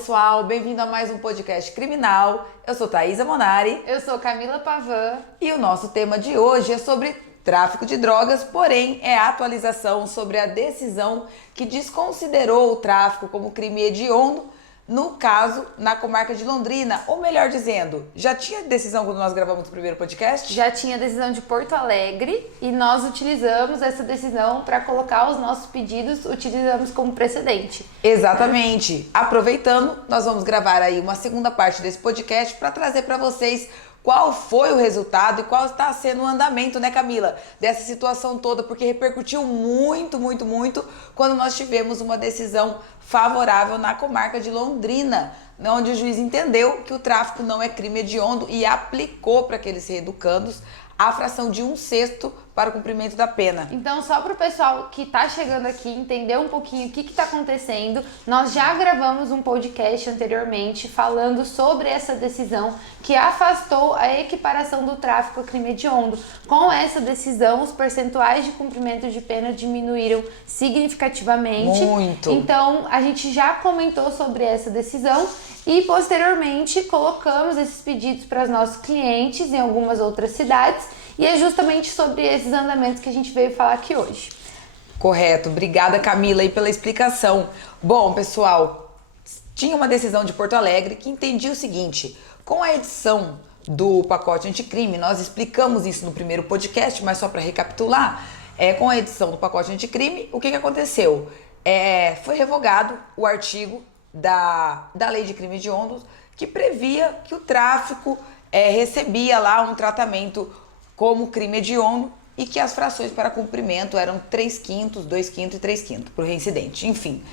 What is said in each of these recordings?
pessoal, bem-vindo a mais um podcast criminal. Eu sou Thaisa Monari. Eu sou Camila Pavan. E o nosso tema de hoje é sobre tráfico de drogas, porém é a atualização sobre a decisão que desconsiderou o tráfico como crime hediondo, no caso, na comarca de Londrina, ou melhor dizendo, já tinha decisão quando nós gravamos o primeiro podcast? Já tinha decisão de Porto Alegre e nós utilizamos essa decisão para colocar os nossos pedidos, utilizamos como precedente. Exatamente. Aproveitando, nós vamos gravar aí uma segunda parte desse podcast para trazer para vocês qual foi o resultado e qual está sendo o andamento, né, Camila, dessa situação toda, porque repercutiu muito quando nós tivemos uma decisão favorável na comarca de Londrina, onde o juiz entendeu que o tráfico não é crime hediondo e aplicou para aqueles reeducandos a fração de 1/6 para o cumprimento da pena. Então, só para o pessoal que está chegando aqui entender um pouquinho o que está acontecendo, nós já gravamos um podcast anteriormente falando sobre essa decisão que afastou a equiparação do tráfico a crime hediondo. Com essa decisão, os percentuais de cumprimento de pena diminuíram significativamente. Muito. Então, a gente já comentou sobre essa decisão e, posteriormente, colocamos esses pedidos para os nossos clientes em algumas outras cidades. E é justamente sobre esses andamentos que a gente veio falar aqui hoje. Correto. Obrigada, Camila, aí pela explicação. Bom, pessoal, tinha uma decisão de Porto Alegre que entendia o seguinte: com a edição do pacote anticrime, nós explicamos isso no primeiro podcast, mas só para recapitular, com a edição do pacote anticrime, o que aconteceu? Foi revogado o artigo da lei de crime hediondo que previa que o tráfico recebia lá um tratamento como crime hediondo e que as frações para cumprimento eram 3/5, 2/5 e 3/5 para o reincidente. Enfim,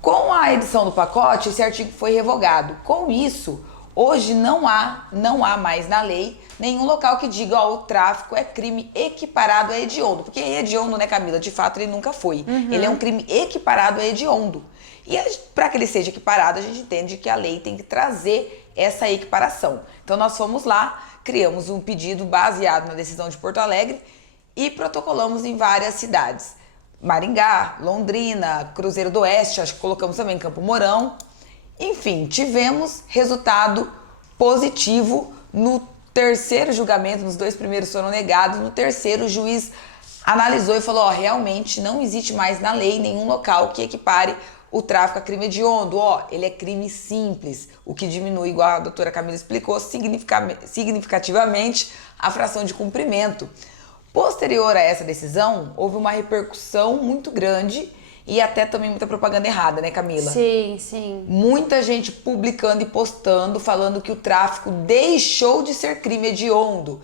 com a edição do pacote, esse artigo foi revogado. Com isso, hoje não há mais na lei nenhum local que diga o tráfico é crime equiparado a hediondo. Porque hediondo, né, Camila? De fato, ele nunca foi. Ele é um crime equiparado a hediondo. E para que ele seja equiparado, a gente entende que a lei tem que trazer essa equiparação. Então, nós fomos lá, criamos um pedido baseado na decisão de Porto Alegre e protocolamos em várias cidades. Maringá, Londrina, Cruzeiro do Oeste, acho que colocamos também Campo Mourão. Enfim, tivemos resultado positivo no terceiro julgamento, nos 2 primeiros foram negados, no terceiro o juiz analisou e falou, realmente não existe mais na lei nenhum local que equipare o tráfico a crime hediondo, ele é crime simples, o que diminui, igual a doutora Camila explicou, significativamente a fração de cumprimento. Posterior a essa decisão, houve uma repercussão muito grande e até também muita propaganda errada, né, Camila? Sim. Muita gente publicando e postando, falando que o tráfico deixou de ser crime hediondo.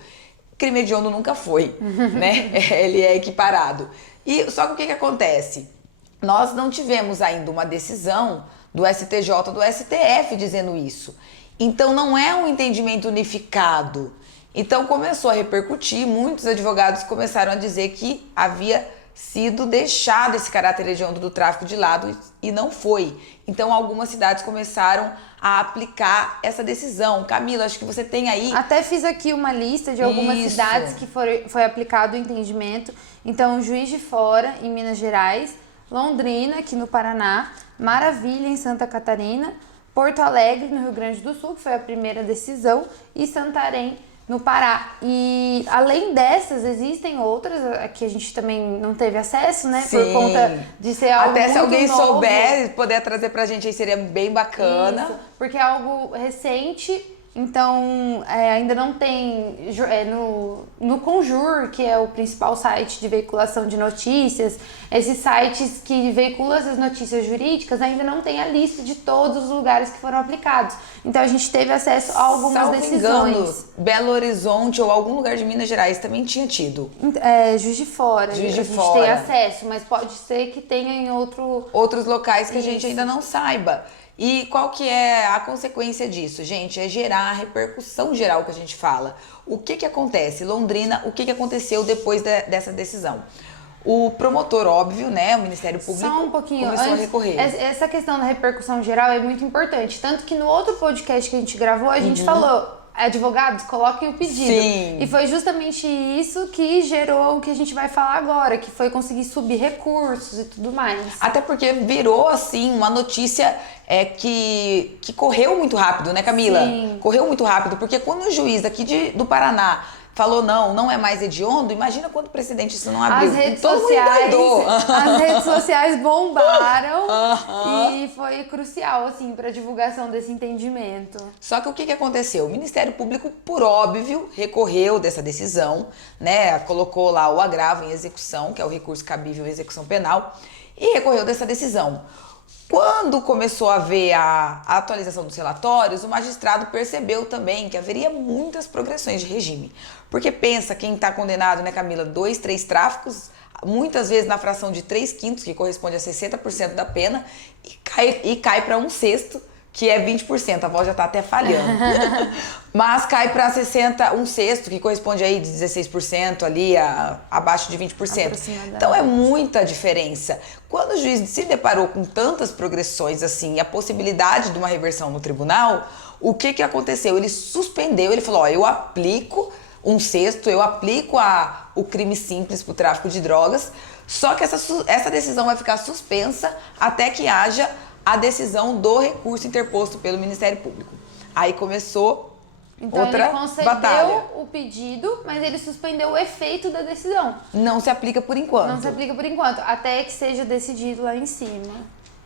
Crime hediondo nunca foi, né? Ele é equiparado. E só que o que acontece? Nós não tivemos ainda uma decisão do STJ, do STF dizendo isso. Então não é um entendimento unificado. Então começou a repercutir, muitos advogados começaram a dizer que havia sido deixado esse caráter hediondo do tráfico de lado e não foi. Então algumas cidades começaram a aplicar essa decisão. Camila, acho que você tem aí... Até fiz aqui uma lista de algumas cidades que foi aplicado o entendimento. Então, Juiz de Fora, em Minas Gerais, Londrina, aqui no Paraná, Maravilha, em Santa Catarina, Porto Alegre, no Rio Grande do Sul, que foi a primeira decisão, e Santarém, no Pará. E além dessas, existem outras que a gente também não teve acesso, né? Sim. Por conta de ser algo até se muito alguém novo. souber, poder trazer pra gente aí seria bem bacana. Isso, porque é algo recente. Então, ainda não tem no Conjur, que é o principal site de veiculação de notícias, esses sites que veiculam essas notícias jurídicas ainda não tem a lista de todos os lugares que foram aplicados. Então, a gente teve acesso a algumas decisões. Engano, Belo Horizonte ou algum lugar de Minas Gerais também tinha tido. Juiz de Fora. A gente tem acesso, mas pode ser que tenha em outros locais que a gente ainda não saiba. E qual que é a consequência disso, gente? É gerar a repercussão geral que a gente fala. O que acontece? Londrina, o que aconteceu depois dessa decisão? O promotor, óbvio, né? O Ministério Público Só um pouquinho, começou a recorrer. Essa questão da repercussão geral é muito importante. Tanto que no outro podcast que a gente gravou, a gente falou advogados, coloquem o pedido. Sim. E foi justamente isso que gerou o que a gente vai falar agora, que foi conseguir subir recursos e tudo mais. Até porque virou, assim, uma notícia que correu muito rápido, né, Camila? Sim. Correu muito rápido, porque quando o juiz aqui do Paraná falou não é mais hediondo, imagina quando o presidente isso não abriu. As redes Todo sociais, mundo endoidou. as redes sociais bombaram e foi crucial, assim, para divulgação desse entendimento. Só que o que aconteceu? O Ministério Público, por óbvio, recorreu dessa decisão, né? Colocou lá o agravo em execução, que é o recurso cabível em execução penal, e recorreu dessa decisão. Quando começou a ver a atualização dos relatórios, o magistrado percebeu também que haveria muitas progressões de regime. Porque pensa quem está condenado, né, Camila, 2, 3 tráficos, muitas vezes na fração de 3/5, que corresponde a 60% da pena, e cai para 1/6, que é 20%, a voz já tá até falhando. Mas cai para 1/6, que corresponde aí de 16% ali, abaixo de 20%. Então é muita diferença. Quando o juiz se deparou com tantas progressões assim, e a possibilidade de uma reversão no tribunal, o que aconteceu? Ele suspendeu, ele falou, eu aplico 1/6, eu aplico o crime simples para o tráfico de drogas, só que essa decisão vai ficar suspensa até que haja a decisão do recurso interposto pelo Ministério Público. Aí começou outra ele concedeu batalha. o pedido, mas ele suspendeu o efeito da decisão. Não se aplica por enquanto. Não se aplica por enquanto, até que seja decidido lá em cima.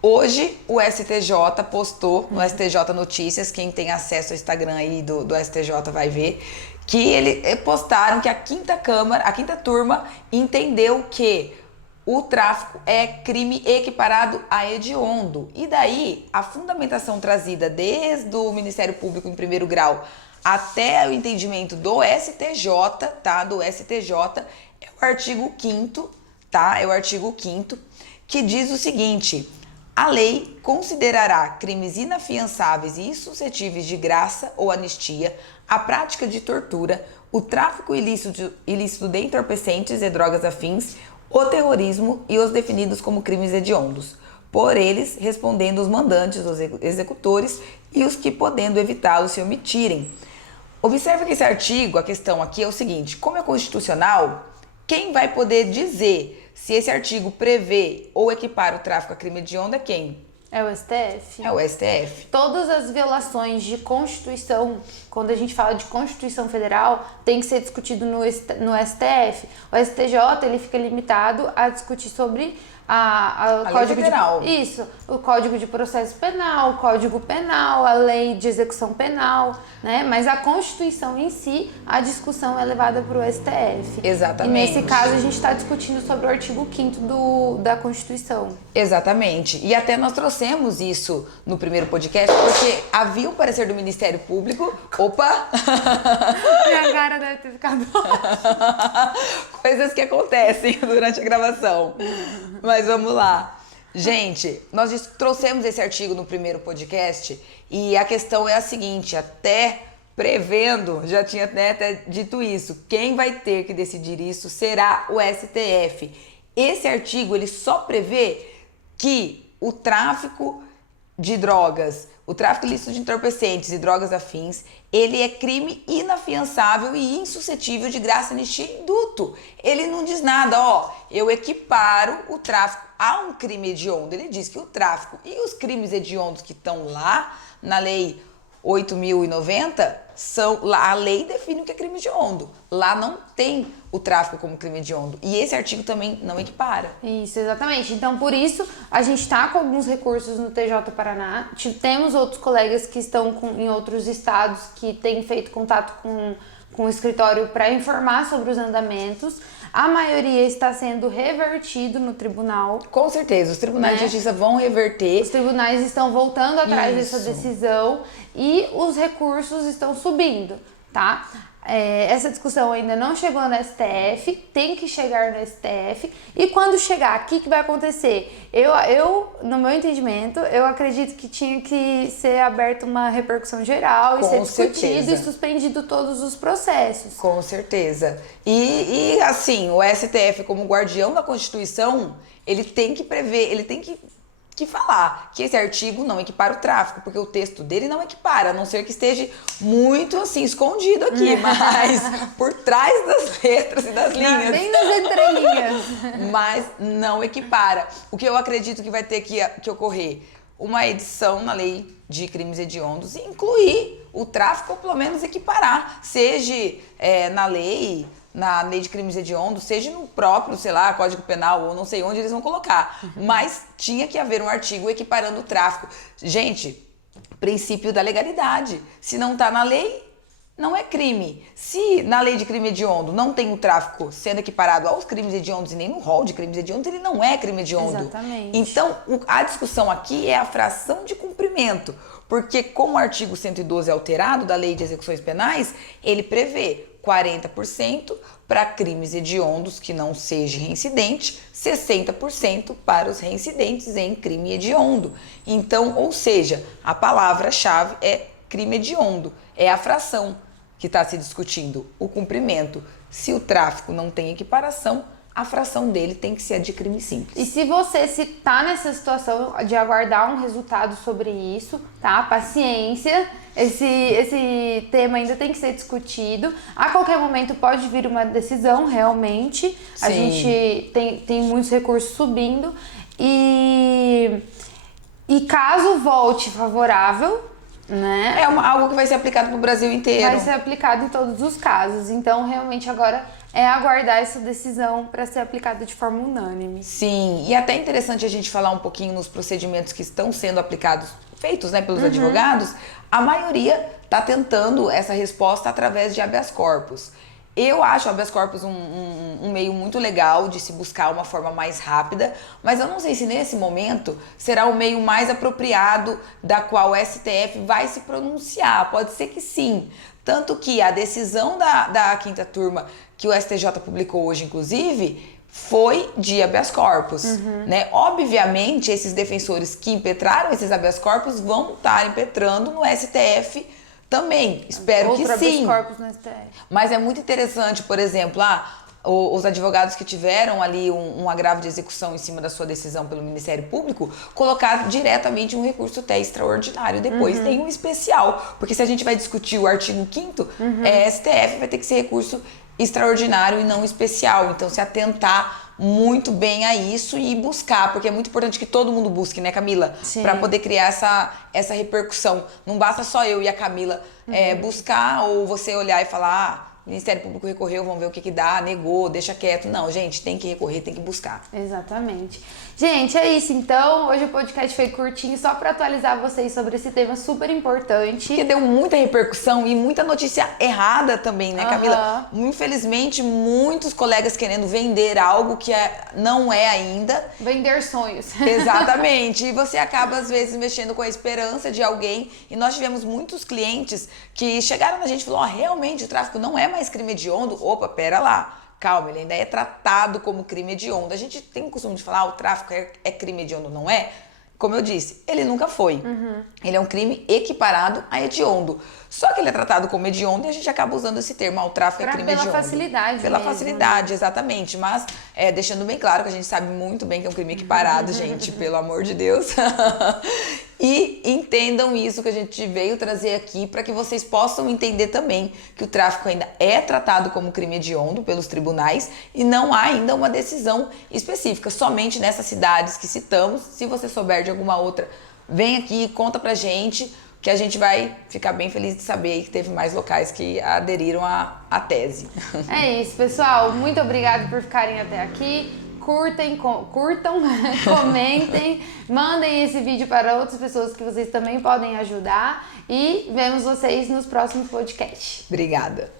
Hoje o STJ postou no STJ Notícias, quem tem acesso ao Instagram aí do STJ vai ver, que eles postaram que a quinta turma entendeu que o tráfico é crime equiparado a hediondo. E daí, a fundamentação trazida desde o Ministério Público em primeiro grau até o entendimento do STJ, tá? Do STJ, é o artigo 5º, tá? É o artigo 5º, que diz o seguinte: a lei considerará crimes inafiançáveis e insuscetíveis de graça ou anistia a prática de tortura, o tráfico ilícito de entorpecentes e drogas afins, o terrorismo e os definidos como crimes hediondos, por eles respondendo os mandantes, os executores e os que, podendo evitá-los, se omitirem. Observe que esse artigo, a questão aqui é o seguinte: como é constitucional, quem vai poder dizer se esse artigo prevê ou equipara o tráfico a crime hediondo é quem? É o STF? É o STF. Todas as violações de Constituição, quando a gente fala de Constituição Federal, tem que ser discutido no STF. O STJ, ele fica limitado a discutir sobre o Código Federal. Isso, o Código de Processo Penal, o Código Penal, a Lei de Execução Penal, né? Mas a Constituição em si, a discussão é levada para o STF. Exatamente. E nesse caso a gente está discutindo sobre o artigo 5º da Constituição. Exatamente. E até nós trouxemos isso no primeiro podcast, porque havia um parecer do Ministério Público. Opa! Minha cara deve ter ficado Coisas que acontecem durante a gravação. Mas vamos lá. Gente, nós trouxemos esse artigo no primeiro podcast e a questão é a seguinte, até prevendo, já tinha até dito isso, quem vai ter que decidir isso será o STF. Esse artigo, ele só prevê que o tráfico de drogas, o tráfico ilícito de entorpecentes e drogas afins, ele é crime inafiançável e insuscetível de graça, anistia e indulto. Ele não diz nada, eu equiparo o tráfico a um crime hediondo. Ele diz que o tráfico e os crimes hediondos que estão lá na lei 8.090, a lei define o que é crime hediondo. Lá não tem o tráfico como crime hediondo. E esse artigo também não equipara. Isso, exatamente. Então, por isso, a gente está com alguns recursos no TJ Paraná. Temos outros colegas que estão em outros estados que têm feito contato com o escritório para informar sobre os andamentos. A maioria está sendo revertido no tribunal. Com certeza, os tribunais de justiça vão reverter. Os tribunais estão voltando atrás dessa decisão e os recursos estão subindo, tá? Essa discussão ainda não chegou no STF, tem que chegar no STF. E quando chegar, o que vai acontecer? Eu, no meu entendimento, eu acredito que tinha que ser aberta uma repercussão geral e ser discutido e suspendido todos os processos. Com certeza. E assim, o STF, como guardião da Constituição, ele tem que prever, ele tem que que falar que esse artigo não equipara o tráfico, porque o texto dele não equipara, a não ser que esteja muito assim escondido aqui, mas por trás das letras e das linhas. Bem nas entrelinhas. Mas não equipara. O que eu acredito que vai ter que ocorrer? Uma edição na lei de crimes hediondos e incluir o tráfico, ou pelo menos equiparar, seja na lei de crimes hediondos, seja no próprio, sei lá, Código Penal, ou não sei onde eles vão colocar. Mas tinha que haver um artigo equiparando o tráfico. Gente, princípio da legalidade. Se não tá na lei, não é crime. Se na lei de crime hediondo não tem o tráfico sendo equiparado aos crimes hediondos e nem no rol de crimes hediondos, ele não é crime hediondo. Exatamente. Então, a discussão aqui é a fração de cumprimento. Porque como o artigo 112 é alterado da Lei de Execuções Penais, ele prevê 40% para crimes hediondos que não seja reincidente, 60% para os reincidentes em crime hediondo. Então, ou seja, a palavra-chave é crime hediondo, é a fração que está se discutindo, o cumprimento. Se o tráfico não tem equiparação, a fração dele tem que ser a de crime simples. E se você tá nessa situação de aguardar um resultado sobre isso, tá? Paciência, esse tema ainda tem que ser discutido. A qualquer momento pode vir uma decisão, realmente. Sim. A gente tem muitos recursos subindo. E caso volte favorável, né? É algo que vai ser aplicado no Brasil inteiro. Vai ser aplicado em todos os casos. Então, realmente, agora é aguardar essa decisão para ser aplicada de forma unânime. Sim, e até interessante a gente falar um pouquinho nos procedimentos que estão sendo aplicados, feitos, né, pelos advogados. A maioria está tentando essa resposta através de habeas corpus. Eu acho o habeas corpus um meio muito legal de se buscar uma forma mais rápida, mas eu não sei se nesse momento será o meio mais apropriado da qual o STF vai se pronunciar. Pode ser que sim. Tanto que a decisão da quinta turma, que o STJ publicou hoje, inclusive, foi de habeas corpus, né? Obviamente, esses defensores que impetraram esses habeas corpus vão estar impetrando no STF também. Espero que sim. Habeas corpus no STF. Mas é muito interessante, por exemplo, os advogados que tiveram ali um agravo de execução em cima da sua decisão pelo Ministério Público, colocar diretamente um recurso até extraordinário. Depois tem um especial, porque se a gente vai discutir o artigo 5º, STF vai ter que ser recurso extraordinário e não especial. Então, se atentar muito bem a isso e buscar, porque é muito importante que todo mundo busque, né, Camila? Para poder criar essa repercussão. Não basta só eu e a Camila buscar, ou você olhar e falar, o Ministério Público recorreu, vamos ver o que dá, negou, deixa quieto. Não, gente, tem que recorrer, tem que buscar. Exatamente. Gente, é isso então. Hoje o podcast foi curtinho, só para atualizar vocês sobre esse tema super importante. Que deu muita repercussão e muita notícia errada também, né, Camila? Infelizmente, muitos colegas querendo vender algo que não é ainda. Vender sonhos. Exatamente. E você acaba, às vezes, mexendo com a esperança de alguém. E nós tivemos muitos clientes que chegaram na gente e falaram, realmente o tráfico não é mais crime hediondo. Opa, pera lá. Calma, ele ainda é tratado como crime hediondo. A gente tem o costume de falar, o tráfico é crime hediondo, não é? Como eu disse, ele nunca foi. Ele é um crime equiparado a hediondo. Só que ele é tratado como hediondo e a gente acaba usando esse termo, o tráfico é crime hediondo. Pela facilidade Pela mesmo, facilidade, exatamente. Mas deixando bem claro que a gente sabe muito bem que é um crime equiparado, gente, pelo amor de Deus. E entendam isso que a gente veio trazer aqui para que vocês possam entender também que o tráfico ainda é tratado como crime hediondo pelos tribunais e não há ainda uma decisão específica, somente nessas cidades que citamos. Se você souber de alguma outra, vem aqui e conta pra gente, que a gente vai ficar bem feliz de saber que teve mais locais que aderiram à tese. É isso, pessoal. Muito obrigada por ficarem até aqui. Curtam, comentem, mandem esse vídeo para outras pessoas que vocês também podem ajudar e vemos vocês nos próximos podcasts. Obrigada.